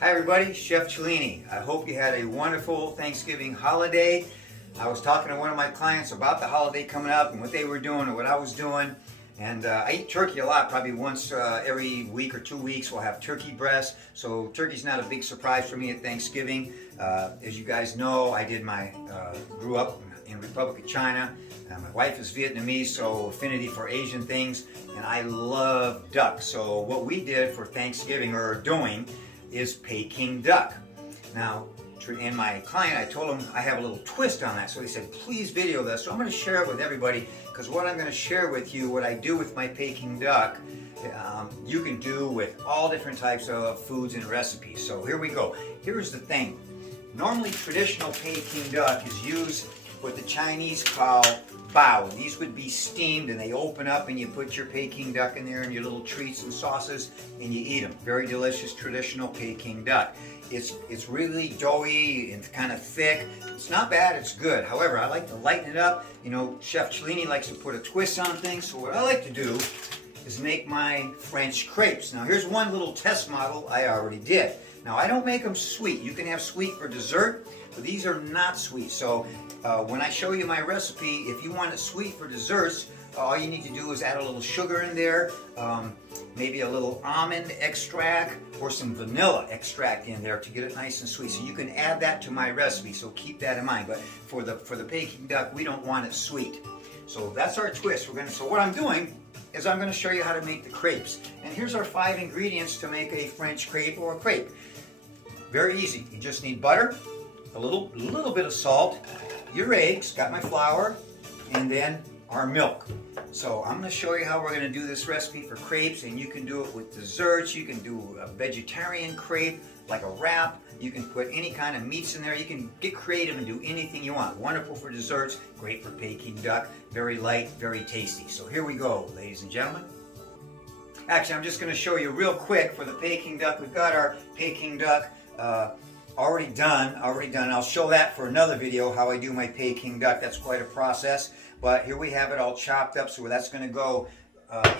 Hi everybody, Chef Cellini. I hope you had a wonderful Thanksgiving holiday. I was talking to one of my clients about the holiday coming up and what they were doing and what I was doing. And I eat turkey a lot, probably once every week or 2 weeks we'll have turkey breast. So turkey's not a big surprise for me at Thanksgiving. As you guys know, grew up in Republic of China. My wife is Vietnamese, so affinity for Asian things, and I love duck. So what we did for Thanksgiving, or doing, is Peking duck. Now, and my client, I told him I have a little twist on that, so he said, please video this. So I'm going to share it with everybody, because what I'm going to share with you, what I do with my Peking duck, you can do with all different types of foods and recipes. So here we go. Here's the thing. Normally, traditional Peking duck is used what the Chinese call bao. These would be steamed and they open up and you put your Peking duck in there and your little treats and sauces and you eat them. Very delicious traditional Peking duck. It's really doughy and kind of thick. It's not bad, it's good. However, I like to lighten it up. You know, Chef Cellini likes to put a twist on things, so what I like to do is make my French crepes. Now here's one little test model I already did. Now I don't make them sweet. You can have sweet for dessert, but these are not sweet. So when I show you my recipe, if you want it sweet for desserts, all you need to do is add a little sugar in there, maybe a little almond extract or some vanilla extract in there to get it nice and sweet. So you can add that to my recipe, so keep that in mind. But for the Peking duck, we don't want it sweet. So that's our twist. So what I'm doing is I'm going to show you how to make the crepes. And here's our 5 ingredients to make a French crepe or a crepe. Very easy. You just need butter, a little bit of salt, your eggs, got my flour, and then our milk. So I'm going to show you how we're going to do this recipe for crepes, and you can do it with desserts. You can do a vegetarian crepe, like a wrap. You can put any kind of meats in there. You can get creative and do anything you want. Wonderful for desserts, great for Peking duck, very light, very tasty. So here we go, ladies and gentlemen. Actually, I'm just going to show you real quick for the Peking duck. We've got our Peking duck already done. I'll show that for another video, how I do my Peking duck. That's quite a process. But here we have it all chopped up, so that's going to go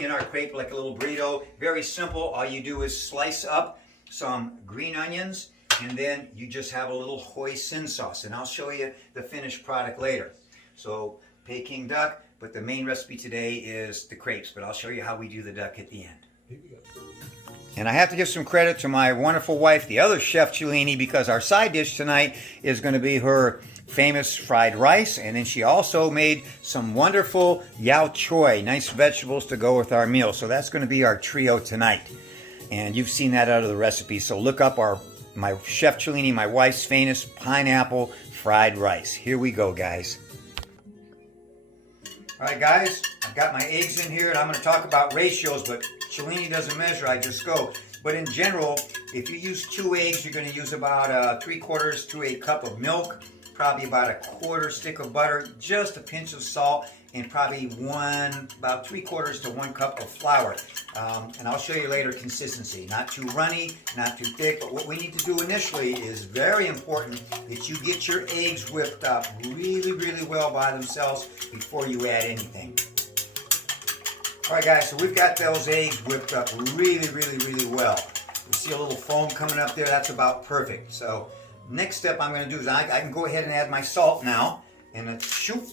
in our crepe like a little burrito. Very simple. All you do is slice up some green onions, and then you just have a little hoisin sauce. And I'll show you the finished product later. So Peking duck, but the main recipe today is the crepes. But I'll show you how we do the duck at the end. Here we go. And I have to give some credit to my wonderful wife, the other Chef Cellini, because our side dish tonight is going to be her famous fried rice, and then she also made some wonderful yao choy, nice vegetables to go with our meal. So that's going to be our trio tonight. And you've seen that out of the recipe. So look up my Chef Cellini, my wife's famous pineapple fried rice. Here we go, guys. All right, guys, I've got my eggs in here, and I'm going to talk about ratios, but Cellini doesn't measure, I just go. But in general, if you use 2 eggs, you're going to use about 3/4 to a cup of milk, probably about a 1/4 stick of butter, just a pinch of salt, and probably about 3/4 to 1 cup of flour. And I'll show you later consistency. Not too runny, not too thick, but what we need to do initially is very important that you get your eggs whipped up really, really well by themselves before you add anything. All right, guys, so we've got those eggs whipped up really, really, really well. You see a little foam coming up there, that's about perfect. So next step I'm going to do is I can go ahead and add my salt now. And shoot,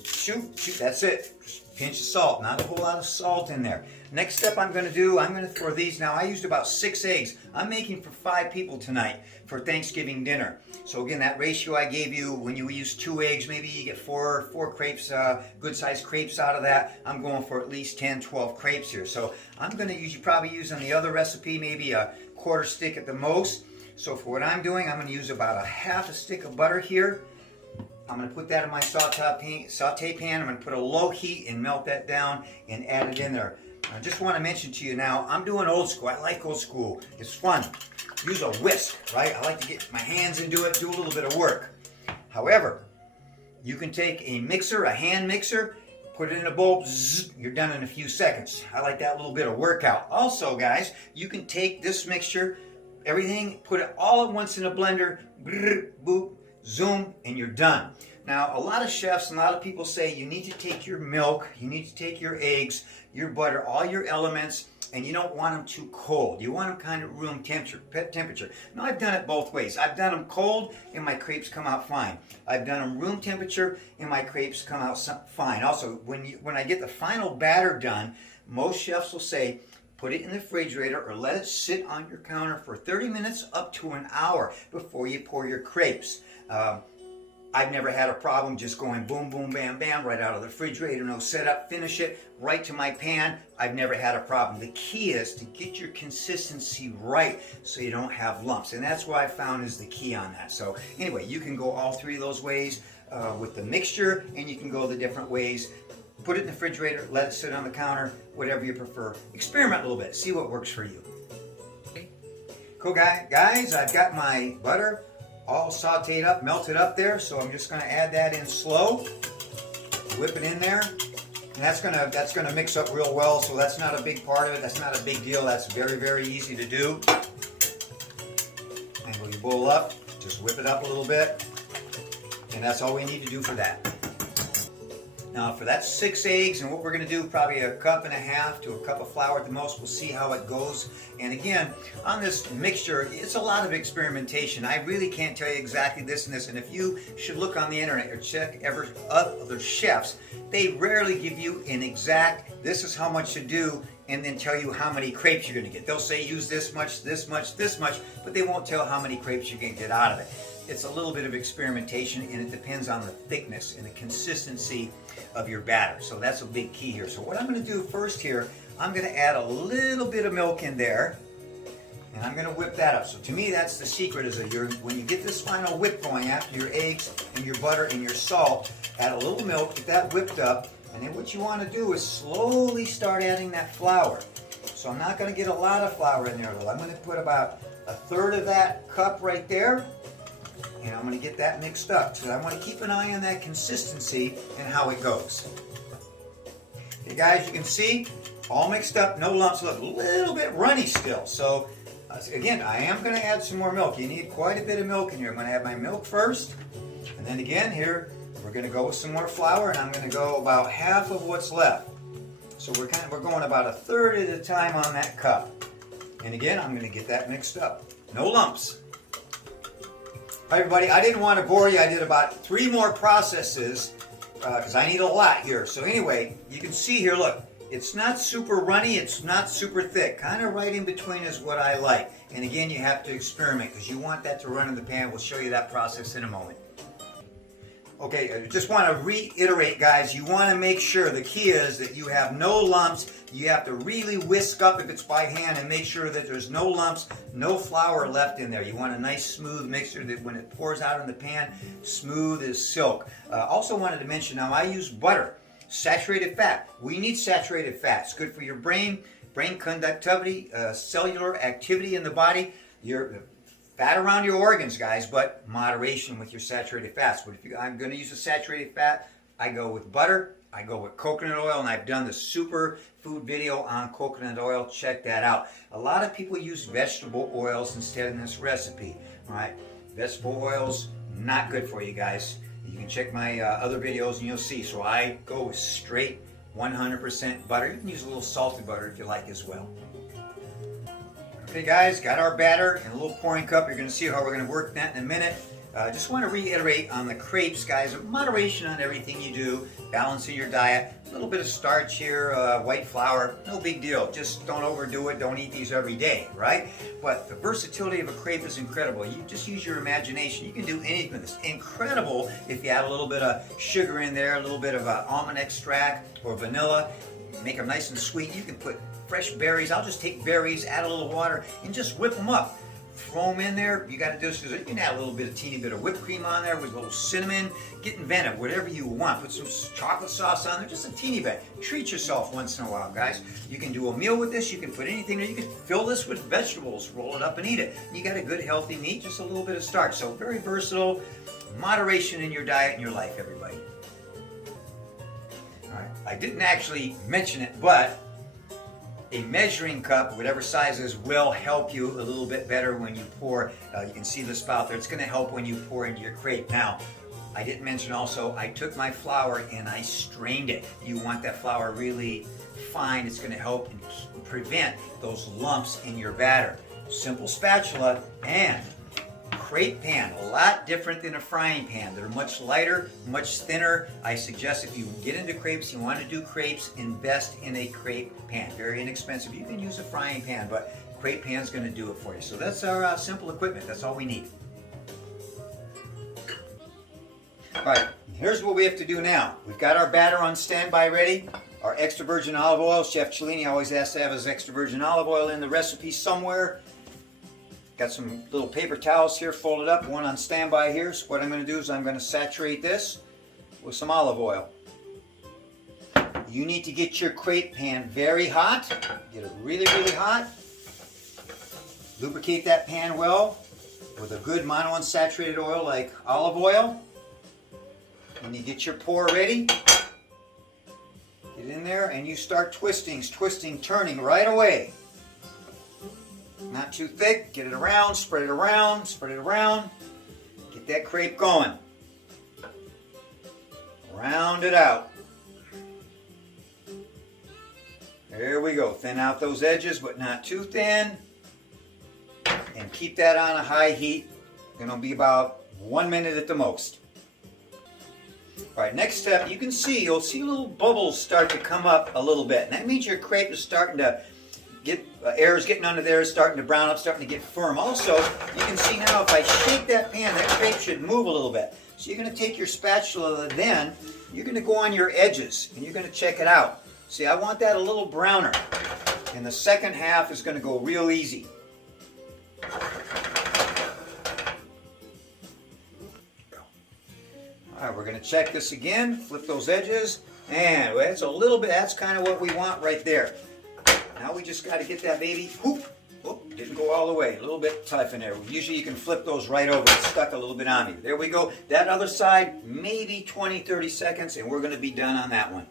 that's it. Just pinch of salt, not a whole lot of salt in there. Next step I'm going to do, for these now, I used about 6 eggs. I'm making for 5 people tonight for Thanksgiving dinner. So again, that ratio I gave you, when you use 2 eggs, maybe you get 4 crepes, good sized crepes out of that. I'm going for at least 10, 12 crepes here. So I'm going to probably use on the other recipe, maybe a 1/4 stick at the most. So for what I'm doing, I'm going to use about a 1/2 stick of butter here. I'm going to put that in my saute pan. I'm going to put a low heat and melt that down and add it in there. I just want to mention to you now, I'm doing old school. I like old school. It's fun. Use a whisk, right? I like to get my hands into it, do a little bit of work. However, you can take a mixer, a hand mixer, put it in a bowl, zzz, you're done in a few seconds. I like that little bit of workout. Also, guys, you can take this mixture, everything, put it all at once in a blender, brrr, boop, zoom, and you're done. Now, a lot of chefs and a lot of people say you need to take your milk, you need to take your eggs, your butter, all your elements, and you don't want them too cold. You want them kind of room temperature. Now I've done it both ways. I've done them cold and my crepes come out fine. I've done them room temperature and my crepes come out fine. Also, when I get the final batter done, most chefs will say, put it in the refrigerator or let it sit on your counter for 30 minutes up to an hour before you pour your crepes. I've never had a problem just going boom, boom, bam, bam, right out of the refrigerator, no setup, finish it, right to my pan. I've never had a problem. The key is to get your consistency right so you don't have lumps. And that's what I found is the key on that. So anyway, you can go all three of those ways with the mixture, and you can go the different ways. Put it in the refrigerator, let it sit on the counter, whatever you prefer. Experiment a little bit, see what works for you. Cool, guys, I've got my butter all sauteed up, melted up there, so I'm just going to add that in slow, whip it in there, and that's gonna mix up real well, so that's not a big part of it, that's not a big deal, that's very, very easy to do. And when you boil up, just whip it up a little bit, and that's all we need to do for that. Now for that 6 eggs, and what we're going to do, probably 1.5 cups to a cup of flour at the most. We'll see how it goes. And again, on this mixture, it's a lot of experimentation. I really can't tell you exactly this and this. And if you should look on the internet or check other chefs, they rarely give you an exact, this is how much to do, and then tell you how many crepes you're going to get. They'll say use this much, this much, this much, but they won't tell how many crepes you can get out of it. It's a little bit of experimentation, and it depends on the thickness and the consistency of your batter. So that's a big key here. So what I'm going to do first here, I'm going to add a little bit of milk in there, and I'm going to whip that up. So to me, that's the secret, is that when you get this final whip going after your eggs and your butter and your salt, add a little milk, get that whipped up, and then what you want to do is slowly start adding that flour. So I'm not going to get a lot of flour in there, though. I'm going to put about 1/3 of that cup right there, and I'm going to get that mixed up. So I want to keep an eye on that consistency and how it goes. Okay, guys, you can see all mixed up, no lumps. Look, a little bit runny still. So again, I am going to add some more milk. You need quite a bit of milk in here. I'm going to add my milk first, and then again here we're going to go with some more flour, and I'm going to go about half of what's left. So we're going about 1/3 at a time on that cup. And again, I'm going to get that mixed up. No lumps. Hi everybody, I didn't want to bore you. I did about 3 more processes because I need a lot here. So anyway, you can see here, look, it's not super runny, it's not super thick. Kind of right in between is what I like. And again, you have to experiment because you want that to run in the pan. We'll show you that process in a moment. Okay, I just want to reiterate, guys, you want to make sure, the key is that you have no lumps. You have to really whisk up if it's by hand and make sure that there's no lumps, no flour left in there. You want a nice smooth mixture that when it pours out in the pan, smooth as silk. Also wanted to mention, now I use butter, saturated fat. We need saturated fat. It's good for your brain conductivity, cellular activity in the body. Your fat around your organs, guys, but moderation with your saturated fats. But if I'm going to use a saturated fat, I go with butter, I go with coconut oil, and I've done the super food video on coconut oil. Check that out. A lot of people use vegetable oils instead in this recipe. All right, vegetable oils, not good for you guys. You can check my other videos and you'll see. So I go with straight 100% butter. You can use a little salted butter if you like as well. Okay guys, got our batter in a little pouring cup. You're going to see how we're going to work that in a minute. Just want to reiterate on the crepes, guys, moderation on everything you do, balancing your diet. A little bit of starch here, white flour, no big deal. Just don't overdo it. Don't eat these every day, right? But the versatility of a crepe is incredible. You just use your imagination. You can do anything with this. Incredible if you add a little bit of sugar in there, a little bit of almond extract or vanilla. Make them nice and sweet. You can put fresh berries. I'll just take berries, add a little water, and just whip them up. Throw them in there. You got to do this. You can add a little bit, teeny bit of whipped cream on there with a little cinnamon. Get inventive, whatever you want. Put some chocolate sauce on there, just a teeny bit. Treat yourself once in a while, guys. You can do a meal with this. You can put anything there. You can fill this with vegetables, roll it up and eat it. You got a good, healthy meat, just a little bit of starch. So very versatile. Moderation in your diet and your life, everybody. All right. I didn't actually mention it, but a measuring cup, whatever size is, will help you a little bit better when you pour. You can see the spout there. It's going to help when you pour into your crepe. Now, I didn't mention also, I took my flour and I strained it. You want that flour really fine. It's going to help and prevent those lumps in your batter. Simple spatula and crepe pan, a lot different than a frying pan. They're much lighter, much thinner. I suggest if you get into crepes, you want to do crepes, invest in a crepe pan. Very inexpensive. You can use a frying pan, but crepe pan's going to do it for you. So that's our simple equipment. That's all we need. All right, here's what we have to do now. We've got our batter on standby ready. Our extra virgin olive oil. Chef Cellini always has to have his extra virgin olive oil in the recipe somewhere. Got some little paper towels here folded up, one on standby here. So what I'm going to do is I'm going to saturate this with some olive oil. You need to get your crepe pan very hot. Get it really, really hot. Lubricate that pan well with a good monounsaturated oil like olive oil. When you get your pour ready, get in there and you start twisting, turning right away. Not too thick. Get it around, spread it around, spread it around. Get that crepe going. Round it out. There we go. Thin out those edges, but not too thin. And keep that on a high heat. It'll be about 1 minute at the most. All right, next step, you'll see little bubbles start to come up a little bit. And that means your crepe is starting to get, air is getting under there, starting to brown up, starting to get firm. Also, you can see now if I shake that pan, that crepe should move a little bit. So you're going to take your spatula then, you're going to go on your edges and you're going to check it out. See, I want that a little browner. And the second half is going to go real easy. All right, we're going to check this again, flip those edges, and that's a little bit, that's kind of what we want right there. Now we just got to get that baby, whoop, didn't go all the way, a little bit tough in there. Usually you can flip those right over, it's stuck a little bit on me. There we go. That other side, maybe 20, 30 seconds, and we're going to be done on that one.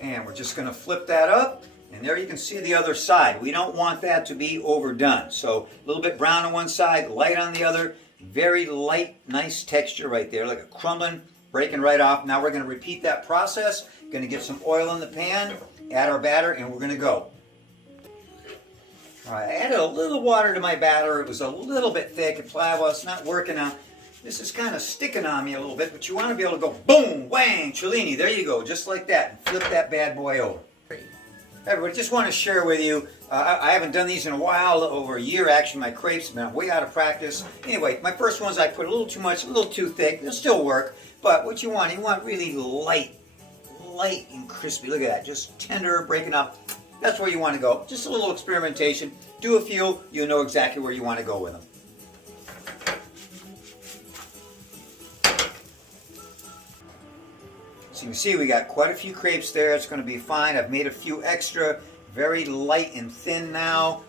And we're just going to flip that up, and there you can see the other side. We don't want that to be overdone. So a little bit brown on one side, light on the other. Very light, nice texture right there, like a crumbling, breaking right off. Now we're going to repeat that process. Going to get some oil in the pan, add our batter, and we're going to go. All right, I added a little water to my batter. It was a little bit thick. Well, it's not working out. This is kind of sticking on me a little bit, but you want to be able to go boom, whang, Cellini. There you go, just like that. And flip that bad boy over. Everybody, just want to share with you, I haven't done these in a while, over a year actually. My crepes have been way out of practice. Anyway, my first ones I put a little too much, a little too thick. They'll still work, but what you want really light and crispy. Look at that, just tender, breaking up. That's where you want to go. Just a little experimentation. Do a few, you'll know exactly where you want to go with them. So you can see we got quite a few crepes there. It's going to be fine. I've made a few extra, very light and thin now.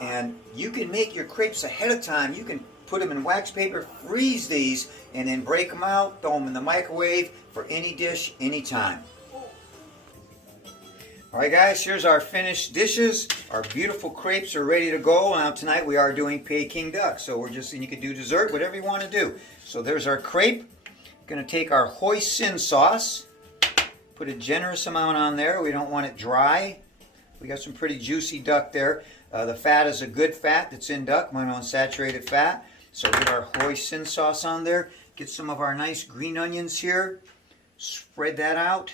And you can make your crepes ahead of time. You can put them in wax paper, freeze these, and then break them out, throw them in the microwave for any dish, anytime. All right, guys, here's our finished dishes. Our beautiful crepes are ready to go. Now tonight we are doing Peking duck. So and you can do dessert, whatever you want to do. So there's our crepe. Going to take our hoisin sauce. Put a generous amount on there. We don't want it dry. We got some pretty juicy duck there. The fat is a good fat that's in duck, monounsaturated fat. So get our hoisin sauce on there. Get some of our nice green onions here. Spread that out.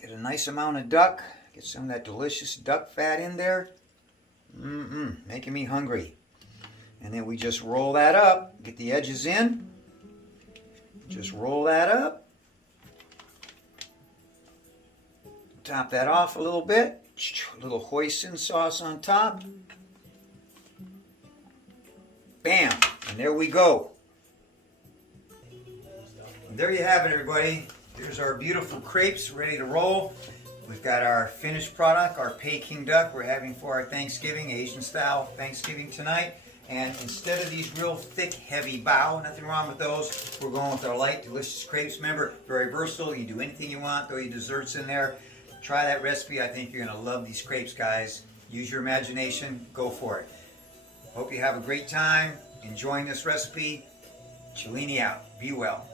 Get a nice amount of duck. Get some of that delicious duck fat in there. Making me hungry. And then we just roll that up. Get the edges in. Just roll that up. Top that off a little bit. A little hoisin sauce on top. Bam! And there we go. And there you have it, everybody. Here's our beautiful crepes ready to roll. We've got our finished product, our Peking duck we're having for our Thanksgiving, Asian style Thanksgiving tonight. And instead of these real thick, heavy bao, nothing wrong with those, we're going with our light, delicious crepes. Remember, very versatile. You can do anything you want, throw your desserts in there. Try that recipe. I think you're going to love these crepes, guys. Use your imagination. Go for it. Hope you have a great time. enjoying this recipe. Cellini out. Be well.